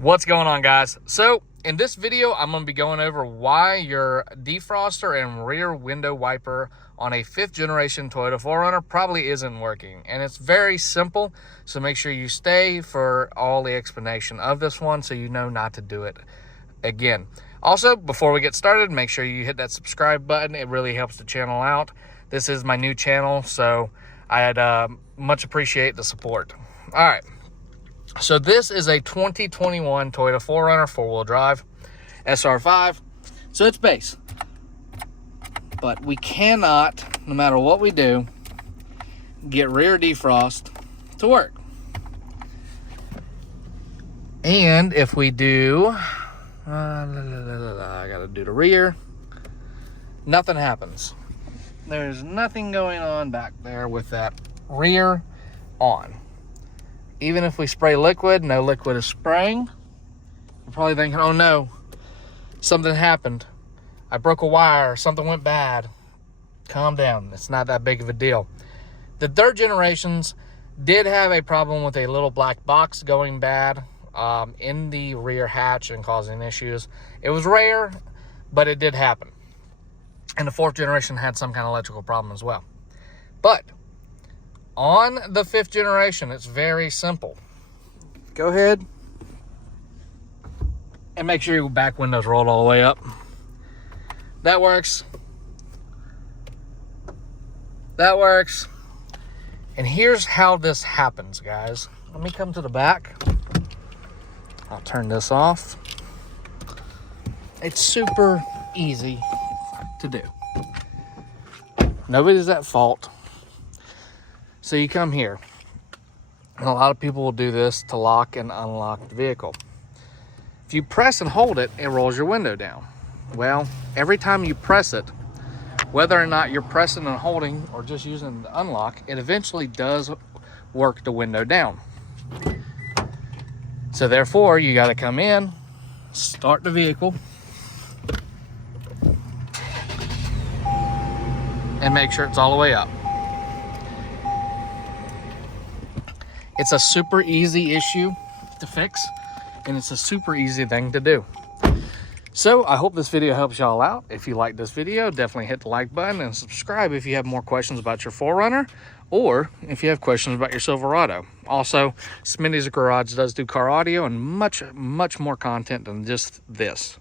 What's going on, guys? So in this video, I'm going to be going over why your defroster and rear window wiper on a 5th generation Toyota 4Runner probably isn't working. And it's very simple, so make sure you stay for all the explanation of this one so you know not to do it again. Also, before we get started, make sure you hit that subscribe button. It really helps the channel out. This is my new channel, so I'd much appreciate the support. All right. So this is a 2021 Toyota 4Runner 4-wheel drive SR5. So it's base. But we cannot, no matter what we do, get rear defrost to work. And if we do, I gotta do the rear, nothing happens. There's nothing going on back there with that rear on. Even if we spray liquid, no liquid is spraying. You're probably thinking, oh no, something happened. I broke a wire, something went bad. Calm down, it's not that big of a deal. The 3rd generations did have a problem with a little black box going bad in the rear hatch and causing issues. It was rare, but it did happen. And the 4th generation had some kind of electrical problem as well. But on the 5th generation, it's very simple. Go ahead and make sure your back window's rolled all the way up. That works. That works. And here's how this happens, guys. Let me come to the back. I'll turn this off. It's super easy to do. Nobody's at fault. So you come here, and a lot of people will do this to lock and unlock the vehicle. If you press and hold it, it rolls your window down. Well, every time you press it, whether or not you're pressing and holding or just using the unlock, it eventually does work the window down. So therefore, you got to come in, start the vehicle, and make sure it's all the way up. It's a super easy issue to fix, and it's a super easy thing to do. So I hope this video helps y'all out. If you like this video, definitely hit the like button and subscribe if you have more questions about your 4Runner, or if you have questions about your Silverado. Also, Smitty's Garage does do car audio and much more content than just this.